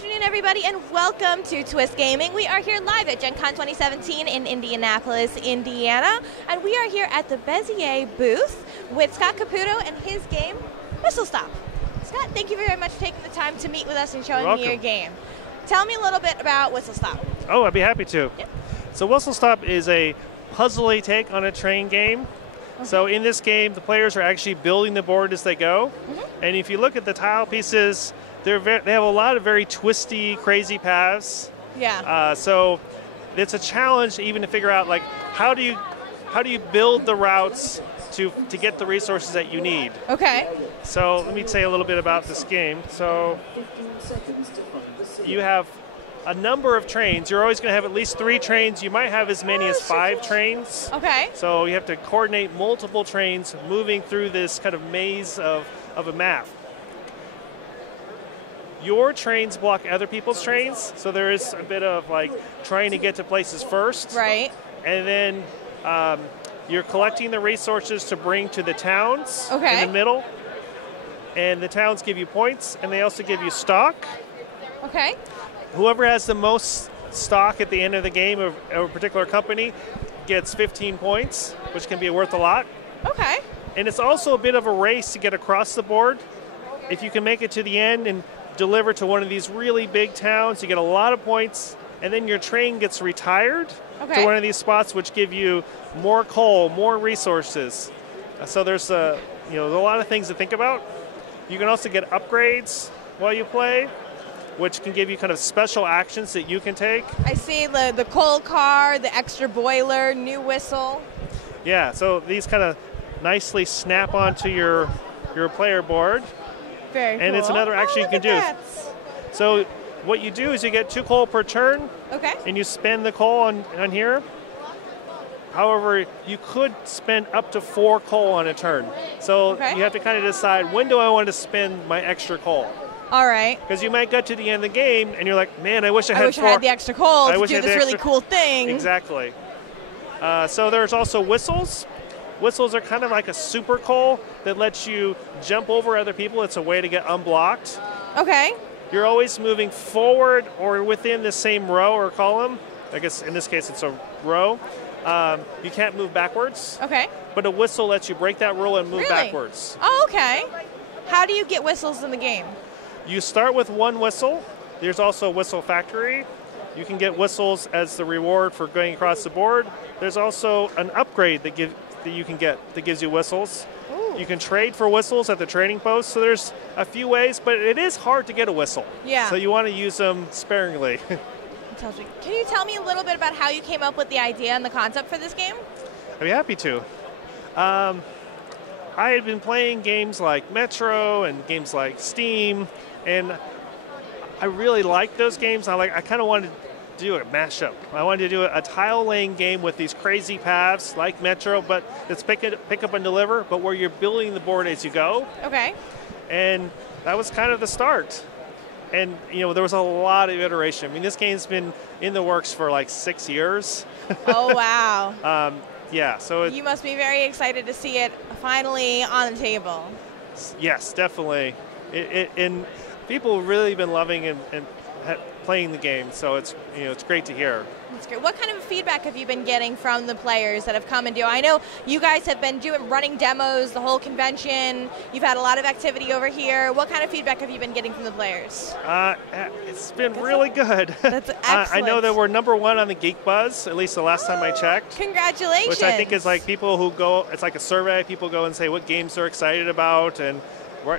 afternoon, everybody, and welcome to Twist Gaming. We are here live at Gen Con 2017 in Indianapolis, Indiana, and we are here at the Bézier booth with Scott Caputo and his game, Whistle Stop. Scott, thank you very much for taking the time to meet with us and showing me your game. Tell me a little bit about Whistle Stop. Oh, I'd be happy to. Yeah. So Whistle Stop is a puzzly take on a train game. Okay. So in this game, the players are actually building the board as they go. Mm-hmm. And if you look at the tile pieces, they have a lot of very twisty, crazy paths. Yeah. So it's a challenge even to figure out, like, how do you build the routes to get the resources that you need. Okay. So let me say a little bit about this game. So you have a number of trains. You're always going to have at least 3 trains. You might have as many as 5 trains. Okay. So you have to coordinate multiple trains moving through this kind of maze of a map. Your trains block other people's trains, so there is a bit of like trying to get to places first. Right. And then you're collecting the resources to bring to the towns in the middle. And the towns give you points, and they also give you stock. Okay. Whoever has the most stock at the end of the game of a particular company gets 15 points, which can be worth a lot. Okay. And it's also a bit of a race to get across the board. If you can make it to the end and deliver to one of these really big towns, you get a lot of points, and then your train gets retired to one of these spots, which give you more coal, more resources. So there's a lot of things to think about. You can also get upgrades while you play, which can give you kind of special actions that you can take. I see the coal car, the extra boiler, new whistle. Yeah, so these kind of nicely snap onto your player board. Very cool. And it's another action you can do. So what you do is you get 2 coal per turn. Okay. And you spend the coal on here. However, you could spend up to 4 coal on a turn. So you have to kind of decide, when do I want to spend my extra coal? All right. Because you might get to the end of the game and you're like, man, I wish I had 4. I had the extra coal to do this really cool thing. Exactly. So there's also whistles. Whistles are kind of like a super coal that lets you jump over other people. It's a way to get unblocked. Okay. You're always moving forward or within the same row or column. I guess in this case it's a row. You can't move backwards. Okay. But a whistle lets you break that rule and move backwards. Oh, okay. How do you get whistles in the game? You start with 1 whistle. There's also a whistle factory. You can get whistles as the reward for going across the board. There's also an upgrade that you can get that gives you whistles. Ooh. You can trade for whistles at the trading post. So there's a few ways, but it is hard to get a whistle. Yeah. So you want to use them sparingly. Can you tell me a little bit about how you came up with the idea and the concept for this game? I'd be happy to. I had been playing games like Metro and games like Steam, and I really liked those games. I kind of wanted to do a mashup. I wanted to do a tile-laying game with these crazy paths like Metro, but it's pick up and deliver, but where you're building the board as you go. Okay. And that was kind of the start. And, there was a lot of iteration. I mean, this game's been in the works for like 6 years. Oh, wow. Yeah, so you must be very excited to see it finally on the table. Yes, definitely. And people have really been loving and playing the game, so it's great to hear. That's great. What kind of feedback have you been getting from the players that have come and do? I know you guys have been running demos the whole convention. You've had a lot of activity over here. What kind of feedback have you been getting from the players? It's been really good. That's excellent. I know that we're #1 on the Geek Buzz, at least the last time I checked. Congratulations. Which I think is like people who go, it's like a survey. People go and say what games they're excited about, and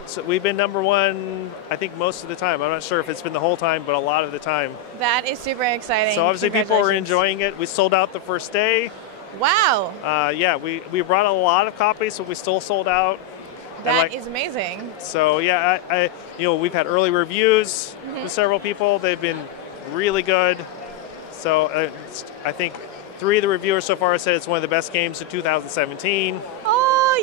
so we've been #1, I think, most of the time. I'm not sure if it's been the whole time, but a lot of the time. That is super exciting. So obviously people are enjoying it. We sold out the first day. Wow. Yeah, we brought a lot of copies, so we still sold out. That is amazing. So yeah, we've had early reviews with several people. They've been really good. So I think 3 of the reviewers so far have said it's one of the best games of 2017.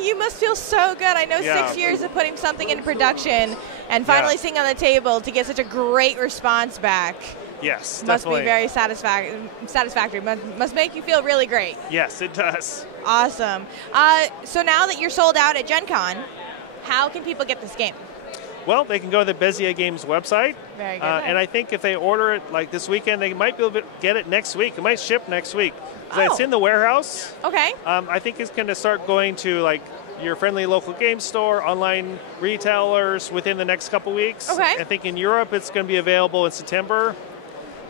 You must feel so good. I know 6 years of putting something into production and finally seeing on the table to get such a great response back. Yes, must definitely. Be very satisfactory. Must make you feel really great. Yes, it does. Awesome. So now that you're sold out at Gen Con, how can people get this game? Well, they can go to the Bézier Games website. Very good. And I think if they order it like this weekend, they might be able to get it next week. It might ship next week. It's in the warehouse. Okay. I think it's going to start going to like your friendly local game store, online retailers within the next couple weeks. Okay. I think in Europe it's going to be available in September.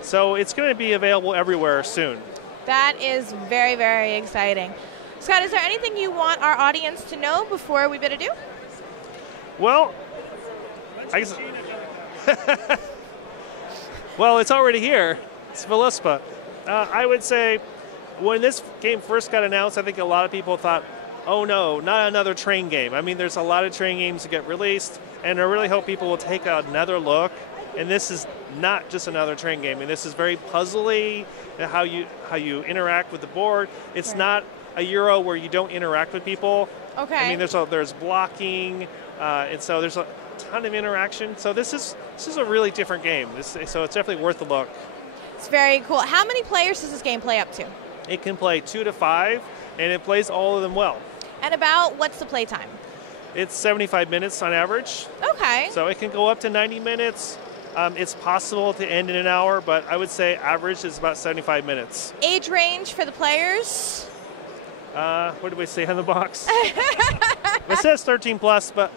So it's going to be available everywhere soon. That is very, very exciting. Scott, is there anything you want our audience to know before we bid adieu? Well, I guess, well, it's already here. It's Voluspa. I would say when this game first got announced, I think a lot of people thought, oh no, not another train game. I mean, there's a lot of train games that get released, and I really hope people will take another look. And this is not just another train game. I mean, this is very puzzly, how you interact with the board. It's not a Euro where you don't interact with people. Okay. I mean, there's blocking, and so there's a ton of interaction. So this is a really different game. So it's definitely worth a look. It's very cool. How many players does this game play up to? It can play 2 to 5, and it plays all of them well. And about what's the play time? It's 75 minutes on average. Okay. So it can go up to 90 minutes. It's possible to end in an hour, but I would say average is about 75 minutes. Age range for the players? What did we say on the box? It says 13 plus, but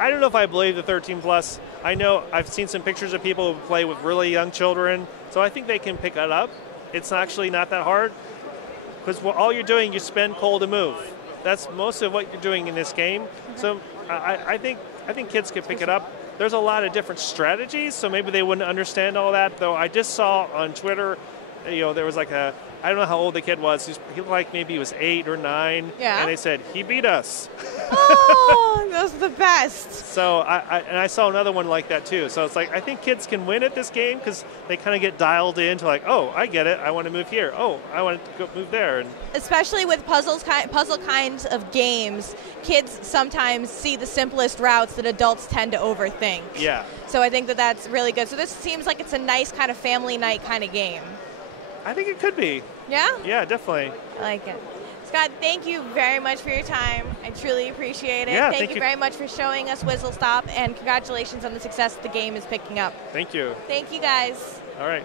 I don't know if I believe the 13 plus. I know I've seen some pictures of people who play with really young children, so I think they can pick it up. It's actually not that hard, because all you're doing, you spend coal to move. That's most of what you're doing in this game. So I think kids can pick it up. There's a lot of different strategies, so maybe they wouldn't understand all that. Though I just saw on Twitter, there was like I don't know how old the kid was. He looked like maybe he was 8 or 9. Yeah. And they said, he beat us. Oh, those are the best. So I saw another one like that too. So it's like, I think kids can win at this game because they kind of get dialed into like, oh, I get it. I want to move here. Oh, I want to go move there. And especially with puzzle kinds of games, kids sometimes see the simplest routes that adults tend to overthink. Yeah. So I think that's really good. So this seems like it's a nice kind of family night kind of game. I think it could be. Yeah? Yeah, definitely. I like it. Scott, thank you very much for your time. I truly appreciate it. Yeah, thank you very much for showing us Whistle Stop, and congratulations on the success the game is picking up. Thank you. Thank you, guys. All right.